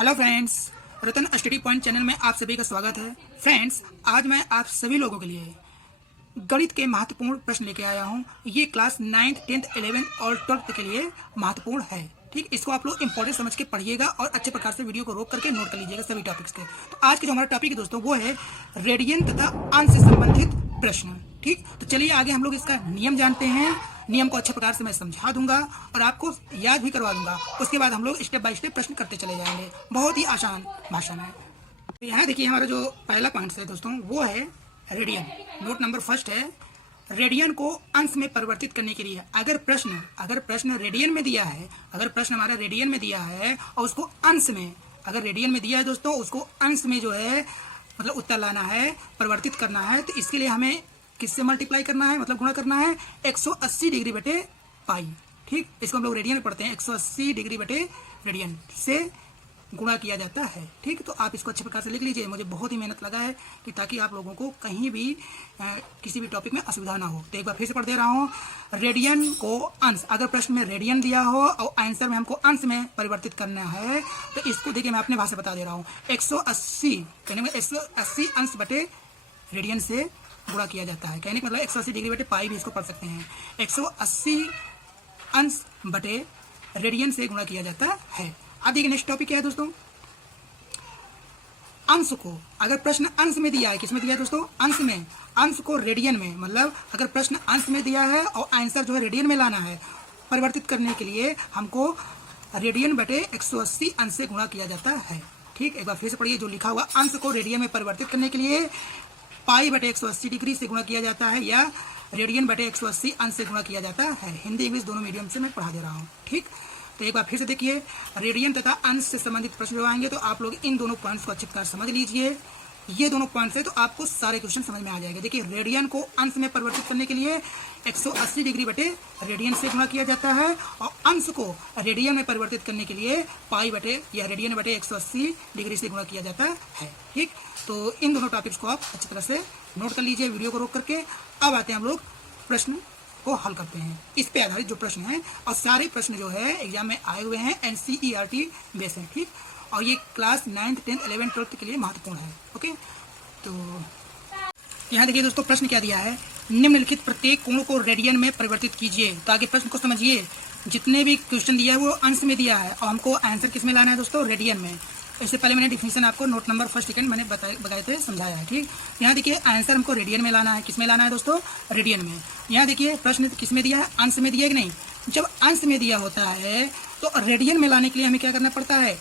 Hello friends, रतन study point channel में आप सभी का स्वागत है। फ्रेंड्स, आज मैं आप सभी लोगों के लिए गणित के महत्वपूर्ण प्रश्न लेके आया हूँ। ये क्लास 9th, 10th, 11th और 12th के लिए महत्वपूर्ण है। ठीक, इसको आप लोग इंपॉर्टेंट समझ के पढ़िएगा और अच्छे प्रकार से वीडियो को रोक करके नोट कर लीजिएगा सभी टॉपिक्स के। तो आज के जो हमारा टॉपिक है दोस्तों, वो है रेडियन तथा अंश से संबंधित प्रश्न। ठीक, तो चलिए आगे हम लोग इसका नियम जानते हैं। नियम को अच्छे प्रकार से मैं समझा दूंगा और आपको याद भी करवा दूंगा। उसके बाद हम लोग स्टेप बाय स्टेप प्रश्न करते चले जाएंगे। बहुत ही आसान भाषा में। तो यहाँ देखिए, हमारा जो पहला पॉइंट है दोस्तों, वो है रेडियन। नोट नंबर फर्स्ट है, रेडियन को अंश में परिवर्तित करने के लिए अगर प्रश्न रेडियन में दिया है, अगर प्रश्न हमारा रेडियन में दिया है और उसको अंश में, अगर रेडियन में दिया है दोस्तों, उसको अंश में जो है मतलब उत्तर लाना है, परिवर्तित करना है, तो इसके लिए हमें किससे मल्टीप्लाई करना है, मतलब गुणा करना है 180 डिग्री बटे पाई। ठीक, इसको हम लोग रेडियन में पढ़ते हैं। 180 डिग्री बटे रेडियन से गुणा किया जाता है। ठीक, तो आप इसको अच्छे प्रकार से लिख लीजिए। मुझे बहुत ही मेहनत लगा है कि ताकि आप लोगों को कहीं भी किसी भी टॉपिक में असुविधा ना हो। तो एक बार फिर से पढ़ दे रहा हूँ। रेडियन को अंश, अगर प्रश्न में रेडियन दिया हो और आंसर में हमको अंश में परिवर्तित करना है, तो इसको देखिए मैं अपने भाषा बता दे रहा हूँ। 180 कहने में 180 अंश बटे रेडियन से गुणा किया जाता है। कहने का मतलब 180 डिग्री बटे पाई भी इसको पढ़ सकते हैं। 180 अंश बटे रेडियन से गुणा किया जाता है। अब देखिए नेक्स्ट टॉपिक क्या है दोस्तों, अंश को, अगर प्रश्न अंश में दिया है, किसमें दिया है दोस्तों, अंश में, अंश को रेडियन में, मतलब अगर प्रश्न अंश में दिया है और आंसर जो है रेडियन में लाना है, परिवर्तित करने के लिए हमको रेडियन बटे 180 अंश से गुणा किया जाता है। ठीक, एक बार फिर से पढ़िए जो लिखा हुआ, अंश को रेडियन में परिवर्तित करने के लिए पाई बटे 180 डिग्री से गुणा किया जाता है या रेडियन बटे 180 अंश से गुणा किया जाता है। हिंदी इंग्लिश दोनों मीडियम से मैं पढ़ा दे रहा हूँ। ठीक, तो एक बार फिर से देखिए, रेडियन तथा अंश से संबंधित प्रश्न जो आएंगे तो आप लोग इन दोनों पॉइंट्स को अच्छी तरह समझ लीजिए। ये दोनों पॉइंट्स है तो आपको सारे क्वेश्चन समझ में आ जाएंगे। देखिए, रेडियन को अंश में परिवर्तित करने के लिए 180 डिग्री बटे रेडियन से गुणा किया जाता है और अंश को रेडियन में परिवर्तित करने के लिए पाई बटे या रेडियन बटे 180 डिग्री से गुणा किया जाता है। ठीक, तो इन दोनों टॉपिक्स को आप अच्छी तरह से नोट कर लीजिए वीडियो को रोक करके। अब आते हैं हम लोग प्रश्न को हल करते हैं। इस पे आधारित जो प्रश्न है, और सारे प्रश्न जो है एग्जाम में आए हुए हैं NCERT बेस है। ठीक, और ये class 9th, 10th, 11th, 12th के लिए महत्वपूर्ण है। ओके, तो यहाँ देखिए दोस्तों, प्रश्न क्या दिया है, निम्नलिखित प्रत्येक कोण को रेडियन में परिवर्तित कीजिए। तो आगे प्रश्न को समझिए। जितने भी क्वेश्चन दिया है वो अंश में दिया है और हमको आंसर किस में लाना है दोस्तों, रेडियन में। इससे पहले मैंने डिफिनेशन आपको नोट नंबर फर्स्ट सेकंड मैंने बताए थे, समझाया है। ठीक, यहाँ देखिए आंसर हमको रेडियन में लाना है। किस में लाना है दोस्तों, रेडियन में। यहाँ देखिए प्रश्न किस में दिया है, अंश में दिया है कि नहीं। जब अंश में दिया होता है तो रेडियन में लाने के लिए हमें क्या करना पड़ता है,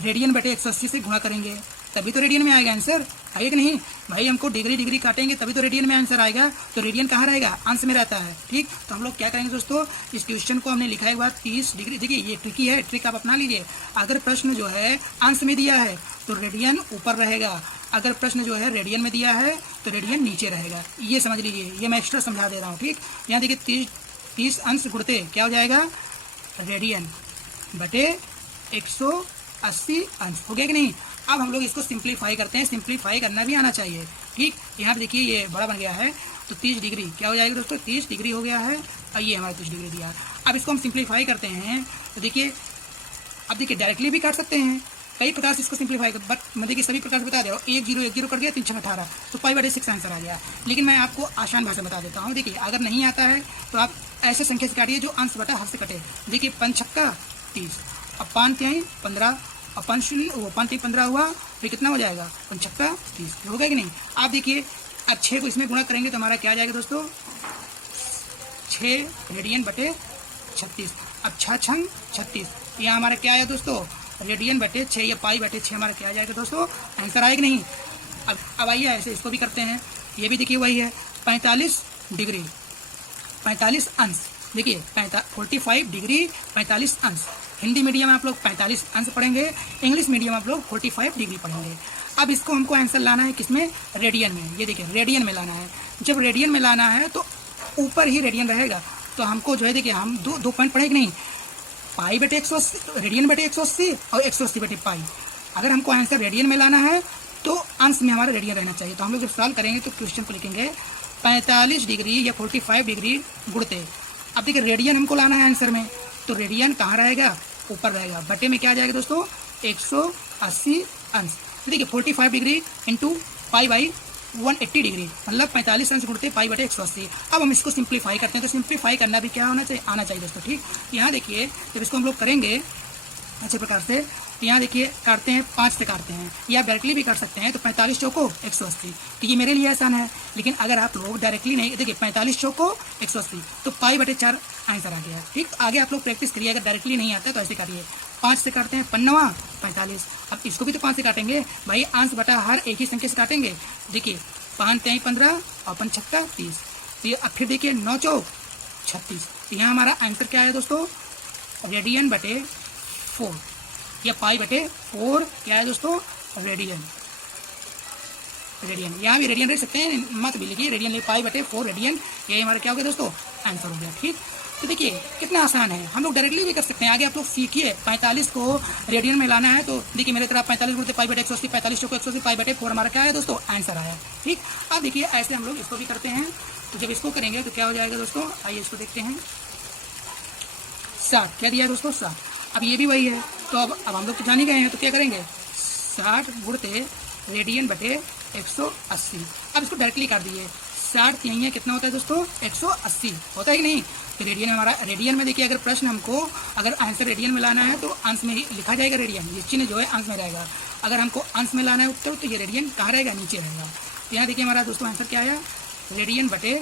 रेडियन बटे 180 से गुणा करेंगे, तभी तो रेडियन में आएगा आंसर। आएगा कि नहीं भाई, हमको डिग्री काटेंगे तभी तो रेडियन में आंसर आएगा। तो रेडियन कहाँ रहेगा, अंश में रहता है। ठीक, तो हम लोग क्या करेंगे दोस्तों, इस क्वेश्चन को हमने लिखा है 30 डिग्री। देखिए ये ट्रिकी है, ट्रिक आप अपना लीजिए। अगर प्रश्न जो है अंश में दिया है तो रेडियन ऊपर रहेगा, अगर प्रश्न जो है रेडियन में दिया है तो रेडियन नीचे रहेगा। ये समझ लीजिए, ये मैं एक्स्ट्रा समझा दे रहा हूँ। ठीक, यहाँ देखिए 30 अंश गुणते क्या हो जाएगा, रेडियन बटे 180 अंश हो गया कि नहीं। अब हम लोग इसको सिंप्लीफाई करते हैं, सिंप्लीफाई करना भी आना चाहिए। ठीक, यहाँ पे देखिए ये बड़ा बन गया है तो 30 डिग्री क्या हो जाएगा दोस्तों, 30 डिग्री हो गया है और ये हमारा 30 डिग्री दिया है। अब इसको हम सिंप्लीफाई करते हैं तो देखिए, अब देखिए डायरेक्टली भी काट सकते हैं, कई प्रकार से इसको सिंप्लीफाई कर, बट मैं देखिए सभी प्रकार से बता दे रहा हूँ। 1 0 कर दिया, 3 6 18 तो पाई बटे 6 आंसर आ गया। लेकिन मैं आपको आसान भाषा बता देता हूँ। देखिए अगर नहीं आता है तो आप ऐसे संख्या से काटिए जो अंश बटा हर से कटे। देखिए 5 छक्का 30, अब 5 तिहाई 15 और 5 शून्य, वो 5 3 15 हुआ, फिर कितना हो जाएगा, 5 छक्का 30 होगा कि नहीं। आप देखिए अब 6 को इसमें गुणा करेंगे तो हमारा क्या आ जाएगा दोस्तों, 6 रेडियन बटे 36। अब 6 छंग 36, यहाँ हमारा क्या आया दोस्तों, रेडियन बटे 6 या पाई बटे 6 हमारा क्या आ जाएगा दोस्तों, आंसर आएगा नहीं। अब आइए ऐसे इसको भी करते हैं। ये भी देखिए वही है, 45 डिग्री 45 अंश। देखिए 45 डिग्री 45 अंश। हिंदी मीडियम में आप लोग 45 अंश पढ़ेंगे, इंग्लिश मीडियम आप लोग 45 डिग्री पढ़ेंगे। अब इसको हमको आंसर लाना है किसमें, रेडियन में। ये देखिए रेडियन में लाना है। जब रेडियन में लाना है तो ऊपर ही रेडियन रहेगा, तो हमको जो है देखिए हम दो पॉइंट पढ़ेंगे नहीं, पाई बटे 180, रेडियन बटे 180 और 180 बटे पाई। अगर हमको आंसर रेडियन में लाना है तो अंश में हमारा रेडियन रहना चाहिए। तो हम लोग जब सॉल्व करेंगे तो क्वेश्चन को लिखेंगे 45 डिग्री या 45 डिग्री गुणते। अब देखिए रेडियन हमको लाना है आंसर में, तो रेडियन कहाँ रहेगा, ऊपर रहेगा। बटे में क्या आ जाएगा दोस्तों, 180 अंश। तो देखिए 45 degree into pi by 180 degree, मतलब 45 अंश गुणते पाई बटे 180। अब हम इसको सिंप्लीफाई करते हैं, तो सिंप्लीफाई करना भी क्या होना चाहिए, आना चाहिए दोस्तों। ठीक, यहाँ देखिए जब इसको हम लोग करेंगे अच्छे प्रकार से, यहाँ देखिए काटते हैं 5 से काटते हैं, या डायरेक्टली भी कर सकते हैं। तो 45 चौको 180, तो ये मेरे लिए आसान है। लेकिन अगर आप लोग डायरेक्टली नहीं, देखिए 45 चौको 180, तो पाई बटे 4 आंसर आ गया। ठीक, तो आगे आप लोग प्रैक्टिस करिए, अगर डायरेक्टली नहीं आता तो ऐसे काटिए। 5 से काटते हैं 5 45, अब इसको भी तो 5 से काटेंगे भाई, अंश बटा हर एक ही संख्या से काटेंगे। देखिए 5 3 15 और 5 6 30, तो ये अब फिर देखिए 9 चौक 36। तो यहाँ हमारा आंसर क्या है दोस्तों, रेडियन बटे 4 या पाई बटे 4 क्या है दोस्तों, रेडियन। रेडियन यहाँ भी रेडियन रख सकते हैं, मत भी लिखिए रेडियन, ले पाई बटे 4 रेडियन, ये हमारा क्या हो गया दोस्तों, आंसर हो गया। ठीक, तो देखिए कितना आसान है, हम लोग डायरेक्टली भी कर सकते हैं। आगे आप लोग सीखिए, 45 को रेडियन में लाना है, तो देखिए मेरे तरफ 45 गुणते पाई बटे 180, 45 को 180 पाई बटे 4 हमारा क्या है दोस्तों, आंसर आया। ठीक, अब देखिए ऐसे हम लोग इसको भी करते हैं। तो जब इसको करेंगे तो क्या हो जाएगा दोस्तों, आइए इसको देखते हैं। 60 क्या दिया है दोस्तों, 60। अब ये भी वही है, तो अब हम लोग तो जान ही गए हैं, तो क्या करेंगे 60 गुणते रेडियन बटे 180। अब इसको डायरेक्टली काट दिए, 60 यही है, कितना होता है दोस्तों, 180 होता है कि नहीं। तो रेडियन हमारा, रेडियन में देखिए अगर प्रश्न हमको अगर आंसर रेडियन में लाना है तो अंश में ही लिखा जाएगा रेडियन, ये चिन्ह जो है अंश में रहेगा। अगर हमको अंश में लाना है उत्तर, तो ये रेडियन कहाँ रहेगा, नीचे रहेगा। तो यहाँ देखिए हमारा दोस्तों आंसर क्या आया, रेडियन बटे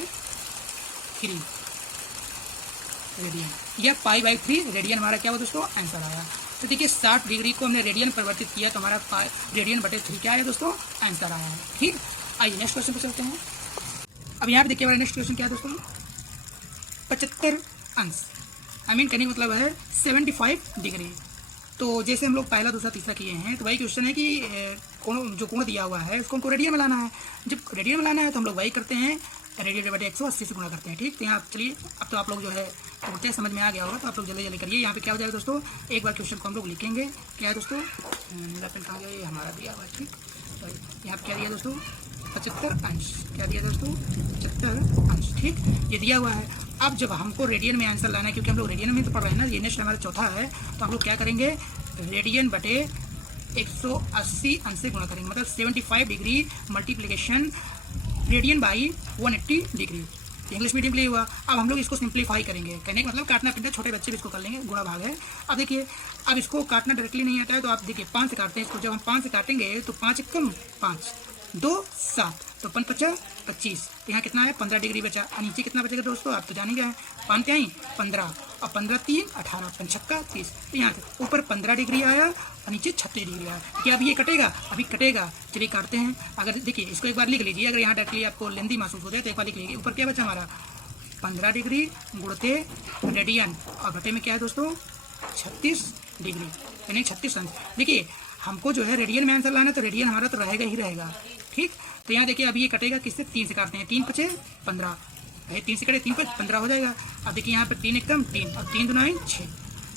3 रेडियन, या पाई बाई 3 रेडियन हमारा क्या हुआ दोस्तों, आंसर आया। तो देखिए 60 डिग्री को हमने रेडियन परिवर्तित किया, तो हमारा रेडियन बटे 3 क्या आया दोस्तों, आंसर आया है। ठीक, आइए नेक्स्ट क्वेश्चन पे चलते हैं। अब यहाँ पे देखिए हमारा नेक्स्ट क्वेश्चन क्या है दोस्तों, 75 अंश, कहने का मतलब है 75 डिग्री। तो जैसे हम लोग पहला दूसरा तीसरा किए हैं, तो वही क्वेश्चन है कि जो कोण दिया हुआ है उसको हमको रेडियन में लाना है। जब रेडियन में लाना है तो हम लोग वही करते हैं, रेडियन बटे 180 से गुणा करते हैं। ठीक, तो यहाँ चलिए अब तो आप लोग जो है तो समझ में आ गया होगा, तो आप लोग जल्दी जल्दी करिए। यहाँ पे क्या हो जाएगा दोस्तों, एक बार क्वेश्चन को हम लोग लिखेंगे। क्या है दोस्तों, मेरा पेन कहाँ गया, ये हमारा दिया हुआ है। ठीक, यहाँ पे क्या दिया दोस्तों, 75 अंश, क्या दिया दोस्तों, 75 अंश। ठीक, ये दिया हुआ है। अब जब हमको रेडियन में आंसर लाना है, क्योंकि हम लोग रेडियन में तो पढ़ रहे हैं ना, ये नेक्स्ट हमारा चौथा है, तो हम लोग क्या करेंगे, रेडियन बटे 180 अंश से गुणा करेंगे, मतलब 75 degree multiplication radian by 180 degree. English medium के लिए हुआ। अब हम लोग इसको सिंप्लीफाई करेंगे, कहने का मतलब काटना पीटना, छोटे बच्चे भी इसको कर लेंगे, गुणा भाग है। अब देखिए, अब इसको काटना डायरेक्टली नहीं आता है, तो आप देखिए 5 से काटते हैं इसको। जब हम 5 से काटेंगे तो 5 कम 5 2 7, तो 5 5 25, तो यहाँ कितना है 15 डिग्री बचा। और नीचे कितना बचेगा दोस्तों, आप तो जानेंगे, 5 क्या 15 और 15 3 18, 5 6 30, तो यहाँ ऊपर 15 डिग्री आया और नीचे 36 डिग्री आया। क्या अभी ये कटेगा, अभी कटेगा। चलिए काटते हैं। अगर देखिए इसको एक बार लिख लीजिए, अगर यहाँ डायरेक्टली आपको लेंदी महसूस हो जाए तो एक बार लिख लीजिए। ऊपर क्या बचा हमारा 15 डिग्री गुणते रेडियन, और बटे में क्या है दोस्तों 36 डिग्री, यानी 36 अंश। देखिए हमको जो है रेडियन में आंसर लाना है, तो रेडियन हमारा तो रहेगा ही रहेगा। ठीक, तो यहाँ देखिए अभी ये कटेगा किससे, 3 से काटते हैं, 3 5 15, 3 से कटे 3 5 15 हो जाएगा। अब देखिए यहाँ पर 3 एकदम 3 और 3 2 6,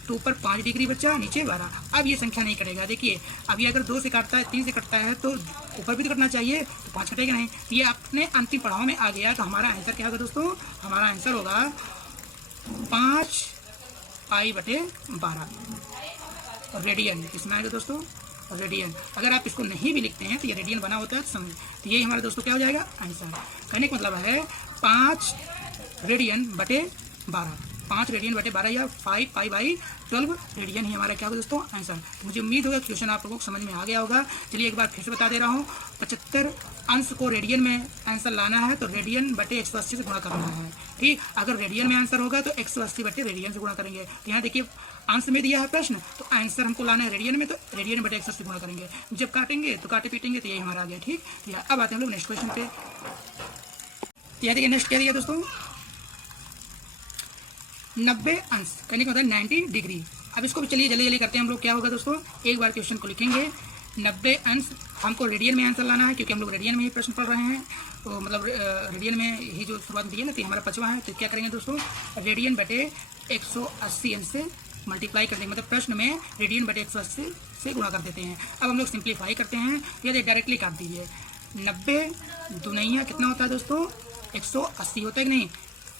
तो ऊपर 5 डिग्री बचा, नीचे 12। अब ये संख्या नहीं कटेगा। देखिए अभी अगर 2 से काटता है, 3 से कटता है, तो ऊपर भी तो कटना चाहिए, तो 5 कटेगा नहीं। तो ये अपने अंतिम पड़ाव में आ गया। तो हमारा आंसर क्या होगा दोस्तों, हमारा आंसर होगा 5 पाई बटे 12 रेडियन। किसमें आएगा दोस्तों, रेडियन। अगर आप इसको नहीं भी लिखते हैं तो ये रेडियन बना होता है, तो समझ। तो ये हमारे दोस्तों क्या हो जाएगा, आंसर। कहने का मतलब है 5 रेडियन बटे 12, 5 रेडियन बटे 12 या 5 पाई बाई 12 रेडियन ही हमारा क्या होगा दोस्तों, आंसर। तो मुझे उम्मीद होगा क्वेश्चन आप लोगों को समझ में आ गया होगा। चलिए एक बार फिर से बता दे रहा हूँ, 75 अंश को रेडियन में आंसर लाना है तो रेडियन बटे 180 से गुणा करना है। ठीक, अगर रेडियन में आंसर होगा तो 180 बटे रेडियन से गुणा करेंगे। तो यहाँ देखिए अंश में दिया है प्रश्न, तो आंसर हमको लाना है रेडियन में, तो रेडियन बटे 180 गुणा करेंगे। जब काटेंगे तो काटे पीटेंगे, तो यही हमारा आ गया। ठीक, अब आते हैं हम लोग नेक्स्ट क्वेश्चन पे। यहाँ देखिए नेक्स्ट क्या दिया दोस्तों, 90 अंश, कहने का मतलब 90 डिग्री। अब इसको भी चलिए जल्दी जल्दी करते हैं हम लोग। क्या होगा दोस्तों, एक बार क्वेश्चन को लिखेंगे, 90 अंश हमको रेडियन में आंसर लाना है, क्योंकि हम लोग रेडियन में ही प्रश्न पढ़ रहे हैं, तो मतलब रेडियन में ही जो शुरुआत दी है ना, तो हमारा 5वां है। तो क्या करेंगे दोस्तों, रेडियन बटे 180 अंश से मल्टीप्लाई कर देंगे, मतलब प्रश्न में रेडियन बटे 180 से गुणा कर देते हैं। अब हम लोग सिंप्लीफाई करते हैं, या डायरेक्टली काट दीजिए। 90 दुनिया कितना होता है दोस्तों, 180 होता है कि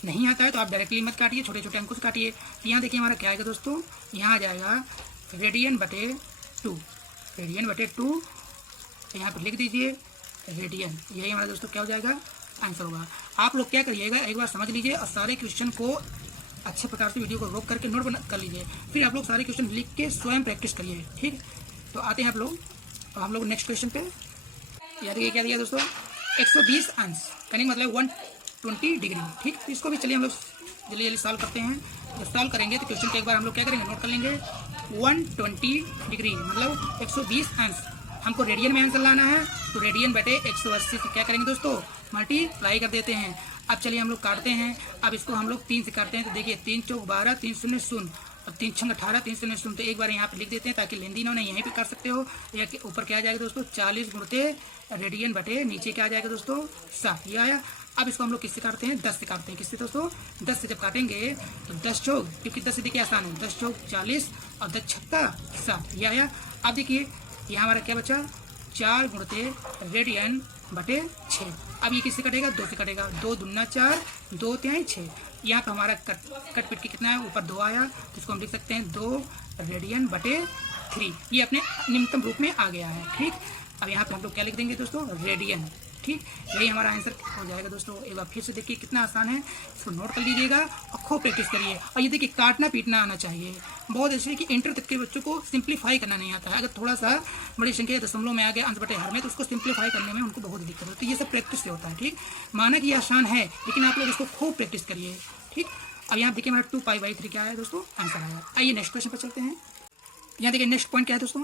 नहीं आता है, तो आप डायरेक्टली मत काटिए, छोटे छोटे अंकों से काटिए। यहाँ देखिए हमारा क्या आएगा दोस्तों, यहाँ आ जाएगा रेडियन बटे 2, रेडियन बटे 2 यहाँ पर लिख दीजिए रेडियन। यही हमारा दोस्तों क्या हो जाएगा, आंसर होगा। आप लोग क्या करिएगा, एक बार समझ लीजिए और सारे क्वेश्चन को अच्छे प्रकार से वीडियो को रोक करके नोट बना कर लीजिए, फिर आप लोग सारे क्वेश्चन लिख के स्वयं प्रैक्टिस करिए। ठीक, तो आते हैं आप लोग, और हम लोग नेक्स्ट क्वेश्चन पे। याद रखिए क्या दिया दोस्तों, 120 अंश कहने का मतलब 120 डिग्री। ठीक, तो इसको भी चलिए हम लोग जल्दी जल्दी सॉल्व करते हैं। जब सॉल्व करेंगे तो क्वेश्चन को एक बार हम लोग क्या करेंगे, नोट कर लेंगे। 120 डिग्री मतलब 120 अंश, हमको रेडियन में आंसर लाना है, तो रेडियन बटे 180 से क्या करेंगे दोस्तों, मल्टीप्लाई कर देते हैं। अब चलिए हम लोग काटते हैं। अब इसको हम लोग 3 से काटते हैं, तो देखिए 3 चौक 12, 3 शून्य शून्य, अब 3 छंग 18, 3 शून्य शून्य। तो एक बार यहाँ पे लिख देते हैं ताकि लेंदी ना, यहीं पे कर सकते हो। या ऊपर क्या आ जाएगा दोस्तों, 40 गुणते रेडियन बटे नीचे क्या आ जाएगा दोस्तों, 7। ये आया। अब इसको हम लोग किससे काटते हैं, 10 से काटते हैं। किससे दोस्तों, 10 से जब काटेंगे तो 10 चौक, क्योंकि 10 से देखिए आसान है, 10 चौक 40 और 10 छक्का 7। ये आया। अब देखिए यहाँ हमारा क्या बचा, 4 गुणते रेडियन बटे 6। अब ये किससे कटेगा, 2 से कटेगा। 2 दूना 4, 2 तिहाई 6। यहाँ पे हमारा कट पिट के कितना है, ऊपर 2 आया, तो इसको हम लिख सकते हैं 2 रेडियन बटे 3। ये अपने निम्नतम रूप में आ गया है। ठीक, अब यहाँ पे हम लोग क्या लिख देंगे दोस्तों, रेडियन। ठीक, यही हमारा आंसर हो जाएगा दोस्तों। एक बार फिर से देखिए कितना आसान है, इसको नोट कर लीजिएगा और खूब प्रैक्टिस करिए। और ये देखिए काटना पीटना आना चाहिए। बहुत ऐसे कि इंटर तक के बच्चों को सिंप्लीफाई करना नहीं आता है। अगर थोड़ा सा बड़ी संख्या दशमलव में आ गया अंश बटे हर में, तो उसको सिंप्लीफाई करने में उनको बहुत दिक्कत होती है। ये सब प्रैक्टिस से होता है। ठीक, माना कि ये आसान है, लेकिन आप लोग इसको खूब प्रैक्टिस करिए। ठीक, अब यहाँ देखिए हमारा 2π/3 क्या है दोस्तों, आंसर आया। आइए नेक्स्ट क्वेश्चन पर चलते हैं। यहाँ देखिए नेक्स्ट पॉइंट क्या है दोस्तों,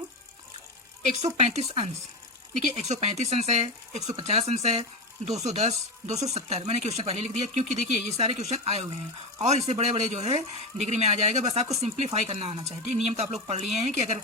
135 अंश। देखिए 135 अंश है, 150 अंश है, 210, 270। मैंने क्वेश्चन पहले लिख दिया, क्योंकि देखिए ये सारे क्वेश्चन आए हुए हैं और इससे बड़े बड़े जो है डिग्री में आ जाएगा। बस आपको सिंप्लीफाई करना आना चाहिए। नियम तो आप लोग पढ़ लिए हैं कि अगर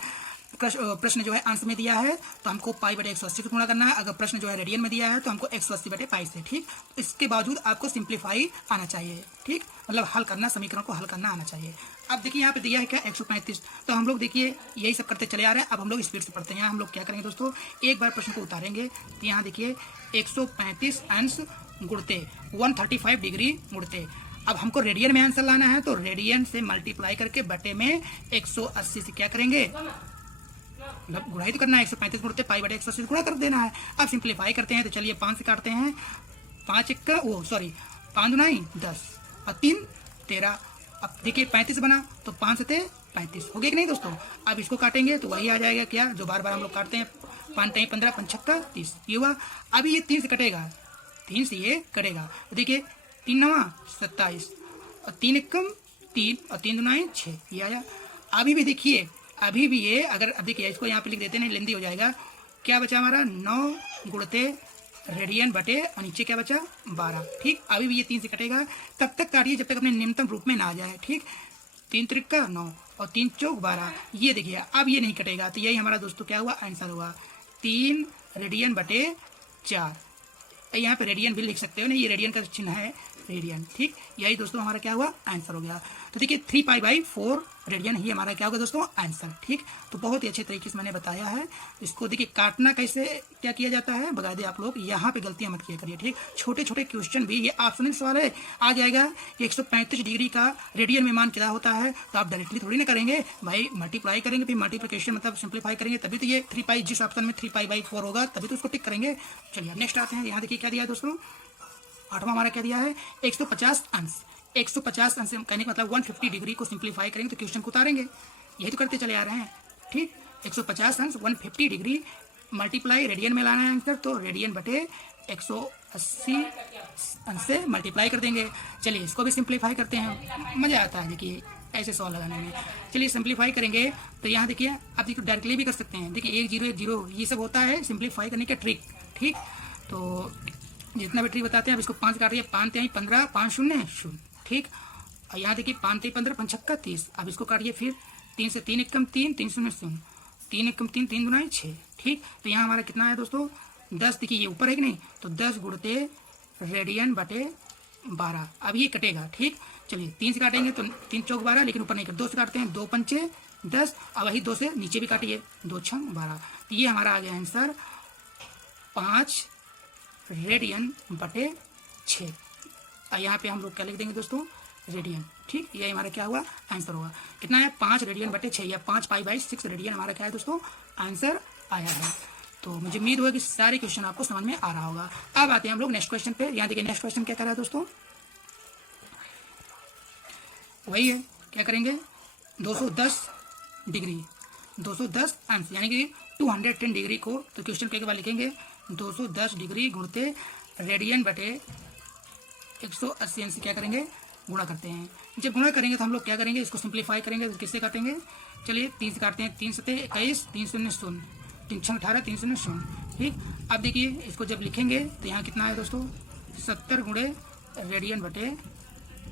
प्रश्न जो है अंश में दिया है तो हमको पाई बटे 180 से गुणा करना है। अगर प्रश्न जो है रेडियन में दिया है तो हमको 180 बटे पाई से। ठीक, तो इसके बावजूद आपको सिंप्लीफाई आना चाहिए। ठीक, मतलब हल करना, समीकरण को हल करना आना चाहिए। अब देखिए यहाँ पे दिया है क्या, 135। तो हम लोग देखिए यही सब करते चले आ रहे हैं। अब हम लोग स्पीड से पढ़ते हैं। यहाँ हम लोग क्या करेंगे दोस्तों, एक बार प्रश्न को उतारेंगे। तो यहाँ देखिए 135 अंश गुणते 135 डिग्री गुणते। अब हमको रेडियन में आंसर लाना है, तो रेडियन से मल्टीप्लाई करके बटे में 180 से क्या करेंगे, मतलब गुणा ही तो करना है। 135 गुणते पाई बटे 180 गुणा कर देना है। अब सिंप्लीफाई करते हैं, तो चलिए 5 से काटते हैं। 5 दूनाई 10 और 3 13। अब देखिए 35 बना, तो 5 से 35 हो गया कि नहीं दोस्तों। अब इसको काटेंगे तो वही आ जाएगा क्या, जो बार बार हम लोग काटते हैं, 5 3 15, 5 छक्का 30। ये हुआ। अभी ये 3 से कटेगा, 3 से ये कटेगा। तो देखिए 3 9 27 और 3 एकम 3 और 3 दूनाई 6। ये आया। अभी भी देखिए, अभी भी ये अगर देखिए इसको यहाँ पे लिख देते हैं, नहीं लेंदी हो जाएगा। क्या बचा हमारा, 9 गुणते रेडियन बटे और नीचे क्या बचा, 12। ठीक, अभी भी ये 3 से कटेगा। तब तक काटिए जब तक अपने निम्नतम रूप में ना आ जाए। ठीक, 3 त्रिका 9 और 3 चौक 12। ये देखिए अब ये नहीं कटेगा, तो यही हमारा दोस्तों क्या हुआ, आंसर हुआ 3 रेडियन बटे 4। यहाँ पे रेडियन भी लिख सकते हो ना, ये रेडियन का चिन्ह है, रेडियन। ठीक, यही दोस्तों हमारा क्या हुआ, आंसर हो गया। तो देखिए 3π/4 रेडियन ही हमारा क्या होगा दोस्तों, आंसर। ठीक, तो बहुत ही अच्छे तरीके से मैंने बताया है। इसको देखिए काटना कैसे क्या किया जाता है, बकायदे आप लोग यहाँ पे गलतियां मत किया करिए। ठीक, छोटे छोटे क्वेश्चन भी, ये ऑप्शनल सवाल है, आ जाएगा कि 135 डिग्री का रेडियन में मान क्या होता है, तो आप डायरेक्टली थोड़ी ना करेंगे भाई, मल्टीप्लाई करेंगे, फिर मल्टीप्लिकेशन मतलब सिंप्लीफाई करेंगे, तभी तो ये 3π, जिस ऑप्शन में 3π/4 होगा तभी तो उसको टिक करेंगे। चलिए नेक्स्ट आते हैं। यहाँ देखिए क्या दिया है दोस्तों, 8वां हमारा क्या दिया है, 150 अंश। 150 अंश कहने का मतलब 150 डिग्री को सिंप्लीफाई करेंगे तो क्वेश्चन को उतारेंगे। यही तो करते चले आ रहे हैं। ठीक, 150 अंश 150 डिग्री मल्टीप्लाई रेडियन में लाना है आंसर, तो रेडियन बटे 180 अंश से मल्टीप्लाई कर देंगे। चलिए इसको भी सिंप्लीफाई करते हैं, मज़ा आता है देखिए ऐसे सवाल लगाने में। चलिए सिंप्लीफाई करेंगे तो यहाँ देखिए आप देखिए डायरेक्टली भी कर सकते हैं। देखिए 1 0 1 0 ये सब होता है सिंप्लीफाई करने का ट्रिक। ठीक, तो जितना भी ट्रिक बताते हैं, अब इसको 5 काटिए, 5 3 15, 5 0 0। ठीक, और यहाँ देखिए 5 3 15, 5 छक्का 30। अब इसको काटिए फिर 3 से 3 एकम 3, 3 0 0, 3 एकम 3, 3 दूनाई 6। ठीक, तो यहाँ हमारा कितना है दोस्तों, 10। देखिए ये ऊपर है कि नहीं, तो 10 गुणते रेडियन बटे 12। अब ये कटेगा। ठीक, चलिए 3 से काटेंगे तो 3 चौक 12, लेकिन ऊपर नहीं कर, 2 से काटते हैं, 2 पंचे 10 और वही 2 से नीचे भी काटिए, 2 छंग 12। तो ये हमारा आ गया आंसर 5 रेडियन बटे 6। यहाँ पे हम लोग क्या लिख देंगे दोस्तों, रेडियन। ठीक, यही हमारा क्या हुआ आंसर हुआ। कितना है 5 रेडियन बटे 6 या 5π/6 रेडियन हमारा क्या है दोस्तों आंसर आया है। तो मुझे उम्मीद हुआ कि सारे क्वेश्चन आपको समझ में आ रहा होगा। अब आते हैं हम लोग नेक्स्ट क्वेश्चन पे। यहाँ देखिए नेक्स्ट क्वेश्चन क्या कर रहा है दोस्तों, वही है, क्या करेंगे 210 डिग्री 210 अंश यानी कि 210 डिग्री को, तो क्वेश्चन के बाद लिखेंगे 210 डिग्री गुणते रेडियन बटे 180 अंश क्या करेंगे गुणा करते हैं। जब गुणा करेंगे तो हम लोग क्या करेंगे, इसको सिंप्लीफाई करेंगे। तो किससे काटेंगे, चलिए 3 से काटते हैं, 3 सते 21, 3 शून्य शून्य, 3 छः 18, 3 शून्य शून्य। ठीक, अब देखिए इसको जब लिखेंगे तो यहाँ कितना है दोस्तों 70 गुणे रेडियन बटे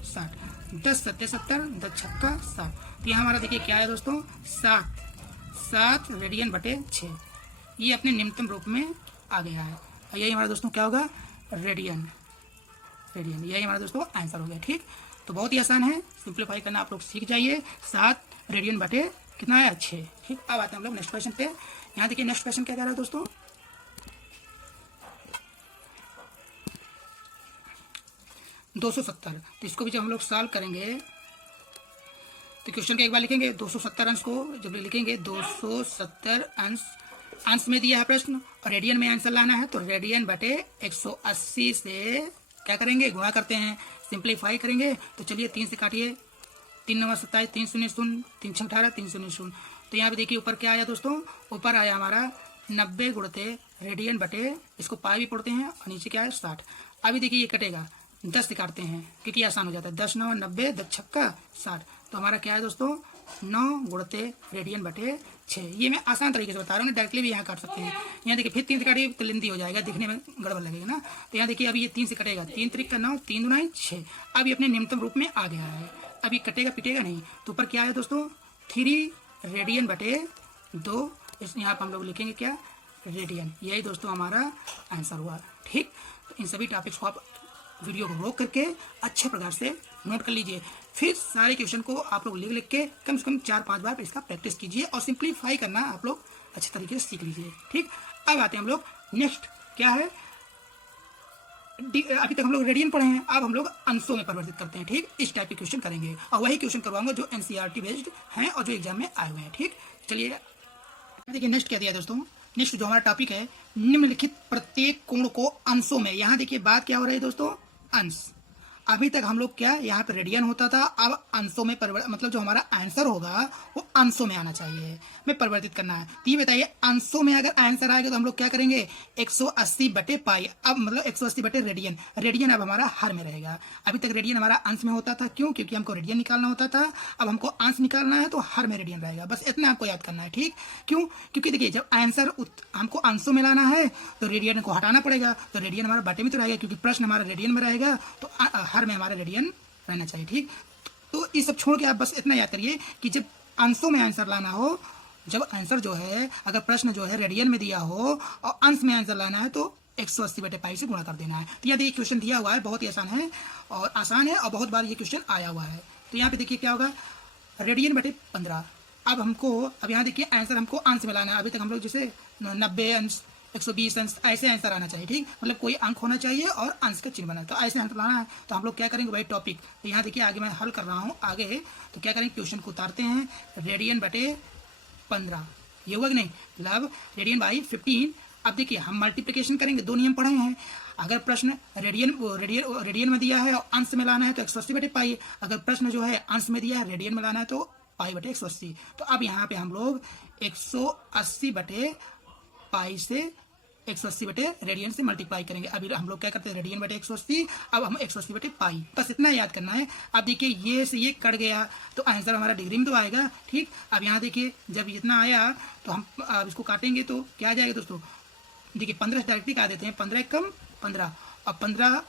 60, 10 सत्ते 70, 10 छक्का 60। तो यहाँ हमारा देखिए क्या है दोस्तों 7 रेडियन बटे 6, ये अपने निम्नतम रूप में आ गया है। और यही हमारा दोस्तों क्या होगा रेडियन, यही हमारा दोस्तों आंसर हो गया। ठीक, तो बहुत ही आसान है, सिंप्लीफाई करना आप लोग सीख जाइए। 7 रेडियन बटे कितना है 6। ठीक, अब आते हैं हम लोग नेक्स्ट क्वेश्चन पे। यहाँ देखिए नेक्स्ट क्वेश्चन क्या कह रहा है दोस्तों, 270। तो इसको भी जब हम लोग सॉल्व करेंगे तो क्वेश्चन के एक बार लिखेंगे 270 अंश को जब लिखेंगे 270 अंश में दिया है प्रश्न और रेडियन में आंसर लाना है, तो रेडियन बटे 180 से क्या करेंगे गुणा करते हैं, सिंप्लीफाई करेंगे। तो चलिए 3 से काटिए, 3 9 27, 3 शून्य शून्य, 3 6 18, 3 शून्य शून्य। तो यहाँ पे देखिए ऊपर क्या आया दोस्तों, ऊपर आया हमारा 90 गुणते रेडियन बटे, इसको पाई भी पढ़ते हैं, और नीचे क्या है 60। अभी देखिए ये कटेगा, 10 से काटते हैं क्योंकि आसान हो जाता है, 10 9 90, 10 छक्का 60। तो हमारा क्या है दोस्तों 9 गुणते रेडियन बटे 6। ये मैं आसान तरीके से बता रहा हूँ, डायरेक्टली भी यहाँ काट सकते हैं। यहाँ देखिए फिर 3 से काटिए तो लेंथी हो जाएगा, दिखने में गड़बड़ लगेगा ना। तो यहाँ देखिए अभी ये 3 से कटेगा, 3 त्रिक का 9, 3 दूना 6। अब ये अपने निम्नतम रूप में आ गया है, अभी कटेगा पिटेगा नहीं। तो ऊपर क्या है दोस्तों 3 रेडियन बटे 2, इस यहाँ पर हम लोग लिखेंगे क्या रेडियन, यही दोस्तों हमारा आंसर हुआ। ठीक, तो इन सभी टॉपिक्स को आप वीडियो को रोक करके अच्छे प्रकार से नोट कर लीजिए, फिर सारे क्वेश्चन को आप लोग लिख के कम से कम 4-5 बार इसका प्रैक्टिस कीजिए और सिंप्लीफाई करना आप लोग अच्छे तरीके से सीख लीजिए। ठीक, अब आते हैं हम लोग नेक्स्ट क्या है, अभी तक हम लोग रेडियन पढ़े हैं, अब हम लोग अंशों में परिवर्तित करते हैं। ठीक, इस टाइप के क्वेश्चन करेंगे और वही क्वेश्चन करवाऊंगा जो एनसीईआरटी बेस्ड हैं और जो एग्जाम में आए हुए हैं। ठीक, चलिए देखिए नेक्स्ट क्या दिया दोस्तों, नेक्स्ट जो हमारा टॉपिक है निम्नलिखित प्रत्येक कोण को अंशों में। यहाँ देखिए बात क्या हो रही है दोस्तों अंश। अभी तक हम लोग क्या यहाँ पे रेडियन होता था, अब अंशों में मतलब जो हमारा आंसर होगा वो अंशों में आना चाहिए, में परिवर्तित करना है। तो ये बताइए अंशों में अगर आंसर आएगा तो हम लोग क्या करेंगे 180 बटे पाई, अब मतलब 180 बटे रेडियन, रेडियन अब हमारा हर में रहेगा। अभी तक रेडियन हमारा अंश में होता था, क्यों, क्योंकि हमको रेडियन निकालना होता था, अब हमको अंश निकालना है तो हर में रेडियन रहेगा। बस इतना आपको याद करना है। ठीक, क्यों, क्योंकि देखिए जब आंसर हमको अंशों में लाना है तो रेडियन को हटाना पड़ेगा, तो रेडियन हमारा बटे में तो रहेगा, क्योंकि प्रश्न हमारा रेडियन में रहेगा तो हर में हमारा रेडियन रहना चाहिए। ठीक, तो ये सब छोड़ के आप बस इतना याद करिए कि जब अंशों में आंसर लाना हो, जब आंसर जो है अगर प्रश्न जो है रेडियन में दिया हो और अंश में आंसर लाना है तो 180 बटे पाई से गुणा कर देना है। तो यहाँ देखिए क्वेश्चन दिया हुआ है, बहुत ही आसान है और बहुत बार ये क्वेश्चन आया हुआ है। तो यहाँ पे देखिए क्या होगा रेडियन बटे 15। अब यहाँ देखिए आंसर हमको अंश में लाना है। अभी तक हम लोग जैसे 90 अंश 120 अंश ऐसे आंसर आना चाहिए। ठीक, मतलब कोई अंक होना चाहिए और अंश का चिन्ह बना, तो ऐसे आंसर लाना है। तो हम लोग क्या करेंगे भाई टॉपिक, तो यहाँ देखिए आगे मैं हल कर रहा हूँ आगे, तो क्या करेंगे क्वेश्चन को उतारते हैं, रेडियन बटे 15 ये हुआ कि नहीं, मतलब रेडियन बाई 15। अब देखिए हम मल्टीप्लिकेशन करेंगे, 2 नियम पढ़े हैं। अगर प्रश्न रेडियन में दिया है और अंश में लाना है तो 180 बटे पाई, अगर प्रश्न जो है अंश में दिया है रेडियन में लाना है तो पाई बटे 180। तो अब यहाँ पे हम लोग 180 बटे पाई से 180 बटे रेडियन से मल्टीप्लाई करेंगे। अभी हम लोग क्या करते हैं रेडियन बटे 180, अब हम 180 बटे पाई, बस इतना याद करना है। अब देखिए ये से ये कट गया तो आंसर हमारा डिग्री में तो आएगा। ठीक, अब यहाँ देखिए जब इतना आया तो हम अब इसको काटेंगे तो क्या आ जाएगा दोस्तों, देखिए 15 डायरेक्टली काट देते हैं, 15 कम 15 और 15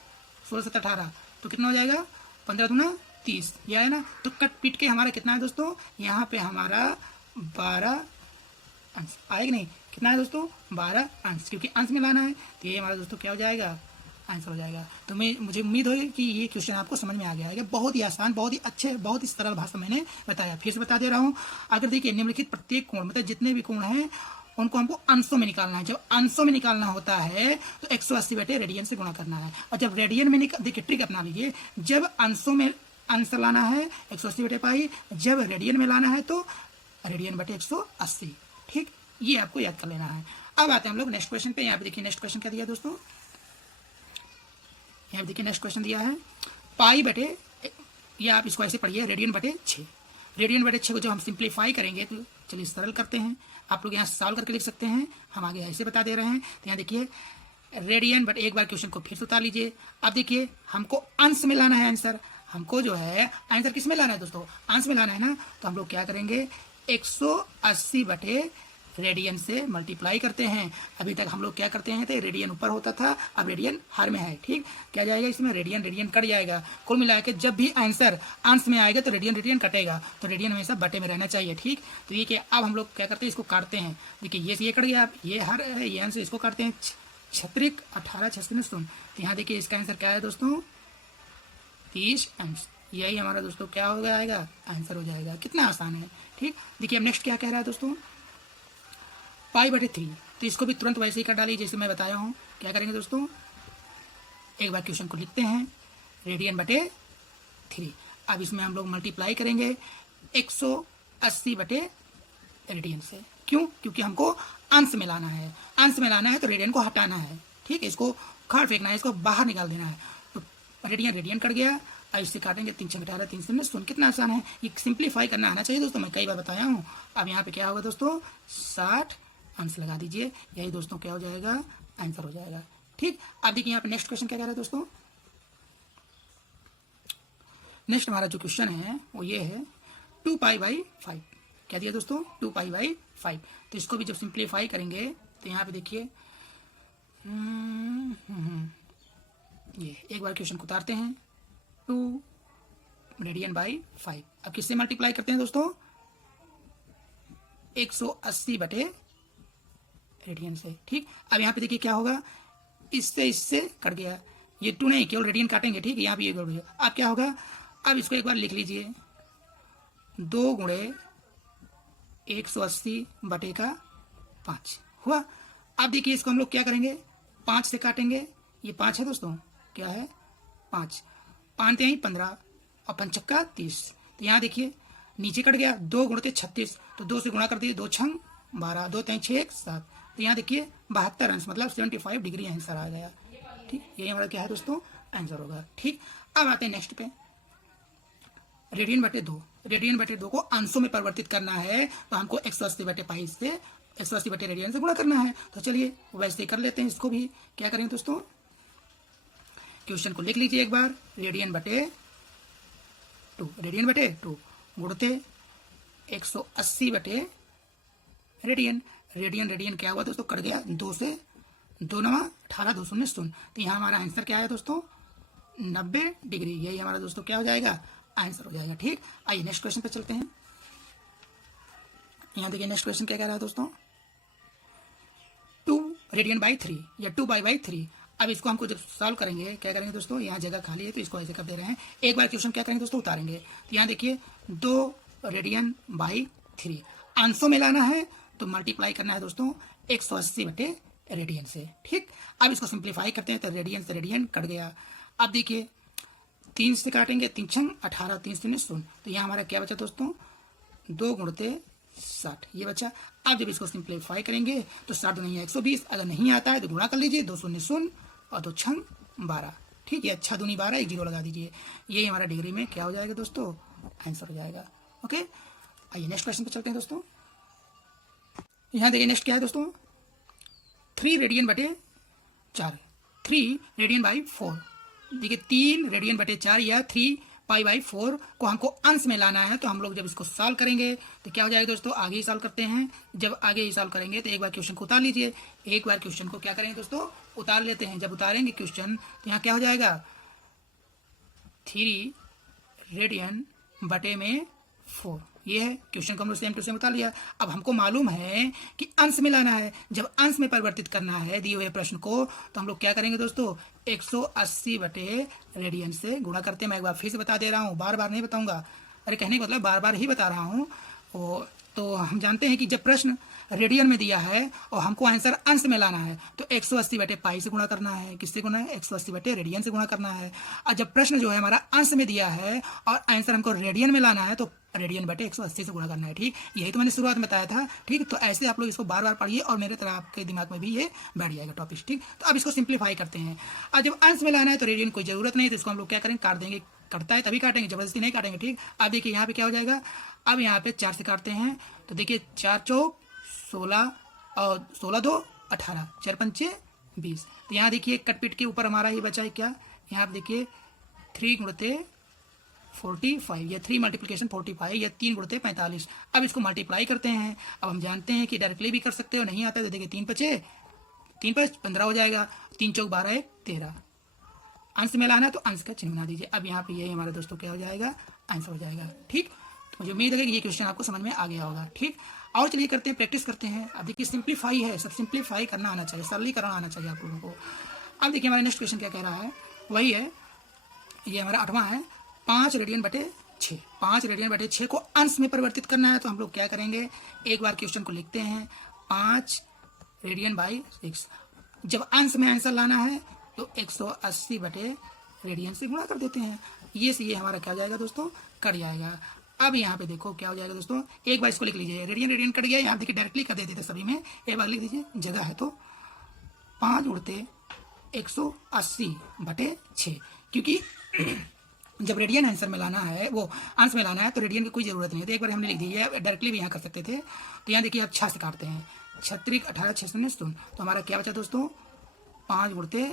16 7 18 तो कितना हो जाएगा 15 दूना 30, यह है ना। तो कट पीट के हमारा कितना है दोस्तों, यहाँ पे हमारा 12 अंश आएगा, नहीं कितना है दोस्तों 12 अंश, क्योंकि अंश में लाना है। तो ये हमारा दोस्तों क्या हो जाएगा आंसर हो जाएगा। तो मुझे उम्मीद होगी कि ये क्वेश्चन आपको समझ में आ गया है। बहुत ही आसान, बहुत ही अच्छे, बहुत ही सरल भाषा मैंने बताया। फिर से बता दे रहा हूँ, अगर देखिए निम्नलिखित प्रत्येक कोण मतलब जितने भी कोण हैं उनको हमको अंशों में निकालना है। जब अंशों में निकालना होता है तो 180 बटे रेडियन से गुणा करना है। और जब रेडियन में देखिए ट्रिक अपना लीजिए, जब अंशों में आंसर लाना है 180 बटे पाई, जब रेडियन में लाना है तो रेडियन बटे 180। ठीक, ये आपको याद कर लेना है। अब आते हैं हम लोग नेक्स्ट क्वेश्चन पे। यहाँ पे देखिए नेक्स्ट क्वेश्चन क्या दिया दोस्तों, यहाँ पे देखिए नेक्स्ट क्वेश्चन दिया है पाई बटे, या आप इसको ऐसे पढ़िए रेडियन बटे 6। रेडियन बटे 6 को जब हम सिंप्लीफाई करेंगे तो चलिए सरल करते हैं। आप लोग यहाँ सॉल्व करके लिख सकते हैं, हम आगे ऐसे बता दे रहे हैं। तो यहाँ देखिए रेडियन बटे, एक बार क्वेश्चन को फिर से उतार लीजिए। अब देखिए हमको अंश में लाना है आंसर, हमको जो है आंसर किस में लाना है दोस्तों, अंश में लाना है ना। तो हम लोग क्या करेंगे 180 बटे रेडियन से मल्टीप्लाई करते हैं। अभी तक हम लोग क्या करते हैं, तो रेडियन ऊपर होता था, अब रेडियन हर में है। ठीक, क्या जाएगा इसमें, रेडियन रेडियन कट जाएगा। कुल मिला के जब भी आंसर अंश में आएगा तो रेडियन रेडियन कटेगा, तो रेडियन हमेशा बटे में रहना चाहिए। ठीक, तो ये क्या, अब हम लोग क्या करते हैं, इसको काटते हैं। देखिए ये कट गया, अब ये हर है, ये अंश, इसको काटते हैं। 36 18 36 सुन, तो यहाँ देखिए इसका आंसर क्या है दोस्तों, 30 अंश। यही हमारा दोस्तों क्या हो जाएगा, आंसर हो जाएगा। कितना आसान है। ठीक, देखिए अब नेक्स्ट क्या कह रहा है दोस्तों, पाई बटे 3। तो इसको भी तुरंत वैसे ही कर डालिए जैसे मैं बताया हूँ। क्या करेंगे दोस्तों, एक बार क्वेश्चन को लिखते हैं रेडियन बटे 3। अब इसमें हम लोग मल्टीप्लाई करेंगे 180 बटे रेडियन से। क्यों, क्योंकि हमको अंश में लाना है, अंश में लाना है तो रेडियन को हटाना है। ठीक है, इसको खाड़ फेंकना है, इसको बाहर निकाल देना है। तो रेडियन रेडियन कट गया, अब इससे काटेंगे 3 6 18 3 से सुन, कितना आसान है। ये सिंप्लीफाई करना आना चाहिए दोस्तों, मैं कई बार बताया हूँ। अब यहाँ पे क्या होगा दोस्तों, 60 अंश लगा दीजिए, यही दोस्तों क्या हो जाएगा, आंसर हो जाएगा। ठीक, अब देखिए यहाँ पे नेक्स्ट क्वेश्चन क्या कह रहा है दोस्तों, नेक्स्ट हमारा जो क्वेश्चन है वो ये है 2 पाई बाई 5। क्या दिया दोस्तों, 2 पाई बाई 5। तो इसको भी जब सिंप्लीफाई करेंगे तो यहाँ पे देखिए ये एक बार क्वेश्चन को उतारते हैं, 2 रेडियन बाई 5। अब किससे मल्टीप्लाई करते हैं दोस्तों, 180 बटे रेडियन से। ठीक, अब यहाँ पे देखिए क्या होगा, इससे कट गया, ये 2 नहीं, केवल रेडियन काटेंगे। ठीक, यहाँ पे ये कट गया। अब क्या होगा, अब इसको एक बार लिख लीजिए, 2 गुणे 180 बटे का 5 हुआ। अब देखिए इसको हम लोग क्या करेंगे, 5 से काटेंगे, ये 5 है दोस्तों, क्या है 5, 5 यहीं 15 और 5 चक्का 30। तो यहाँ देखिए नीचे कट गया, 2 गुणते 36, तो 2 से गुणा कर दीजिए, 2 छंग 12, 2 3 6 7। तो यहाँ देखिए 72 अंश, मतलब 75 डिग्री आंसर आ गया। ठीक, यही हमारा क्या है दोस्तों, आंसर होगा। ठीक, अब आते हैं नेक्स्ट पे, रेडियन बटे 2। रेडियन बटे 2 को अंशों में परिवर्तित करना है, तो हमको 180 बटे पाई से 180 बटे रेडियन से गुणा करना है। तो चलिए वैसे ही कर लेते हैं इसको भी। क्या करेंगे दोस्तों, क्वेश्चन को लिख लीजिए एक बार, रेडियन बटे 2, रेडियन बटे 2 गुणते 180 बटे रेडियन। रेडियन रेडियन क्या हुआ दोस्तों, कट गया, 2 से 2 9 18 2 0 0। तो यहाँ हमारा आंसर क्या है दोस्तों, 90 डिग्री। यही हमारा दोस्तों क्या हो जाएगा, आंसर हो जाएगा। ठीक, आइए नेक्स्ट क्वेश्चन पे चलते हैं। यहाँ देखिए नेक्स्ट क्वेश्चन क्या कह रहा है दोस्तों, 2 रेडियन बाई 3 या 2 पाई बाई 3। अब इसको हमको जब सॉल्व करेंगे क्या करेंगे दोस्तों, यहाँ जगह खाली है तो इसको ऐसे कर दे रहे हैं। एक बार क्वेश्चन क्या करेंगे दोस्तों, उतारेंगे। तो यहाँ देखिए 2 रेडियन बाई 3 अंशों में लाना है, तो मल्टीप्लाई करना है दोस्तों 180 बटे रेडियन से। ठीक, अब इसको सिंप्लीफाई करते हैं तो रेडियन से रेडियन कट गया। अब देखिए 3 से काटेंगे, 3 छंग 18 3 0 0। तो यहाँ हमारा क्या बचा दोस्तों, 2 गुणते 60 ये बचा। अब जब इसको सिंप्लीफाई करेंगे तो 60 नहीं है 120, अगर नहीं आता है तो गुणा कर लीजिए, 2 0 0 और 2 छंग 12। ठीक है, अच्छा दूनी 12, एक 0 लगा दीजिए, यही हमारा डिग्री में क्या हो जाएगा दोस्तों, आंसर हो जाएगा। ओके, आइए नेक्स्ट क्वेश्चन पे चलते हैं दोस्तों। यहाँ देखिए नेक्स्ट क्या है दोस्तों, 3 रेडियन बटे 4, 3 रेडियन बाई 4। देखिए 3 रेडियन बटे 4 या 3 पाई बाई 4 को हमको अंश में लाना है। तो हम लोग जब इसको सॉल्व करेंगे तो क्या हो जाएगा दोस्तों, आगे ही सॉल्व करते हैं। जब आगे ही सॉल्व करेंगे तो एक बार क्वेश्चन को उतार लीजिए, एक बार क्वेश्चन को क्या करेंगे दोस्तों, उतार लेते हैं। जब उतारेंगे क्वेश्चन तो यहाँ क्या हो जाएगा, 3 रेडियन बटे में 4। ये है क्वेश्चन को हम लोग सेम टू सेम उतार लिया। अब हमको मालूम है कि अंश में लाना है, जब अंश में परिवर्तित करना है दिए हुए प्रश्न को, तो हम लोग क्या करेंगे दोस्तों, 180 बटे रेडियन से गुणा करते हैं। मैं एक बार फिर से बता दे रहा हूँ, बार बार नहीं बताऊंगा, अरे कहने का मतलब बार बार ही बता रहा हूँ। तो हम जानते हैं कि जब प्रश्न रेडियन में दिया है और हमको आंसर अंश में लाना है, तो 180 बटे पाई से गुणा करना है। किससे गुणा है? 180 बटे रेडियन से गुणा करना है। और जब प्रश्न जो है हमारा अंश में दिया है और आंसर हमको रेडियन में लाना है, तो रेडियन बटे 180 से गुणा करना है। ठीक, यही तो मैंने शुरुआत में बताया था। ठीक, तो ऐसे आप लोग इसको बार बार पढ़िए और मेरे तरह आपके दिमाग में भी ये बैठ जाएगा टॉपिक। ठीक, तो अब इसको सिंप्लीफाई करते हैं। और जब अंश में लाना है तो रेडियन कोई जरूरत नहीं, तो इसको हम लोग क्या करेंगे? काट देंगे। कटता है तभी काटेंगे, जबरदस्ती नहीं काटेंगे। ठीक, अब देखिए यहाँ पे क्या हो जाएगा। अब यहाँ पे 4 से काटते हैं, तो देखिए 4 चौक 16 और 16 2 18, 4 पंचे 20। तो यहाँ देखिए कट पीट के ऊपर हमारा ये बचा है क्या? यहाँ पे देखिए 3 गुणते 45, ये 3 मल्टीप्लिकेशन 45, ये 3 गुणते 45। अब इसको मल्टीप्लाई करते हैं। अब हम जानते हैं कि डायरेक्टली भी कर सकते हो, नहीं आता है तो देखिए 3 पचे 3 5 15 हो जाएगा, 3 चौक 12 1 13। अंश में लाना है तो अंश का चिन्ह बना दीजिए। अब यहाँ पे यही हमारे दोस्तों क्या हो जाएगा? आंसर हो जाएगा। ठीक, तो मुझे उम्मीद है कि ये क्वेश्चन आपको समझ में आ गया होगा। ठीक, और चलिए करते हैं, प्रैक्टिस करते हैं। अब देखिए सिंप्लीफाई है, सब सिंप्लीफाई करना आना चाहिए, सरलीकरण आना चाहिए आप लोगों को। अब देखिए हमारा नेक्स्ट क्वेश्चन क्या कह रहा है, वही है, ये हमारा 8वां है। 5 रेडियन बटे 6, 5 रेडियन बटे 6 को अंश में परिवर्तित करना है, तो हम लोग क्या करेंगे? एक बार क्वेश्चन को लिखते हैं, 5 रेडियन बाई 6। जब अंश में आंसर लाना है तो 180 बटे रेडियन से गुणा कर देते हैं। ये से ये हमारा क्या हो जाएगा दोस्तों? कट जाएगा। अब यहाँ पे देखो क्या हो जाएगा दोस्तों, एक बार इसको लिख लीजिए, रेडियन रेडियन कट गया। यहाँ देखिए डायरेक्टली कर देते थे सभी में, एक बार लिख दीजिए, जगह है तो 5 गुणते 180 बटे 6, क्योंकि जब रेडियन आंसर में लाना है, वो अंश में लाना है, तो रेडियन की कोई जरूरत नहीं है। तो एक बार हमने लिख दी है, डायरेक्टली भी यहाँ कर सकते थे। तो यहाँ देखिए आप 6 से काटते हैं, 36 18 6 0 0, तो हमारा क्या बचा दोस्तों? 5 गुणते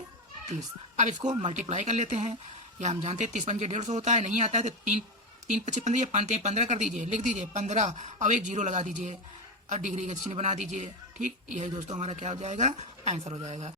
30। अब इसको मल्टीप्लाई कर लेते हैं। या हम जानते हैं 30 पंजे 150 होता है, नहीं आता है तो 3 3 पच्चीस 15, 5 15 कर दीजिए, लिख दीजिए 15, अब एक 0 लगा दीजिए और डिग्री का चिन्ह बना दीजिए। ठीक, यही दोस्तों हमारा क्या हो जाएगा? आंसर हो जाएगा।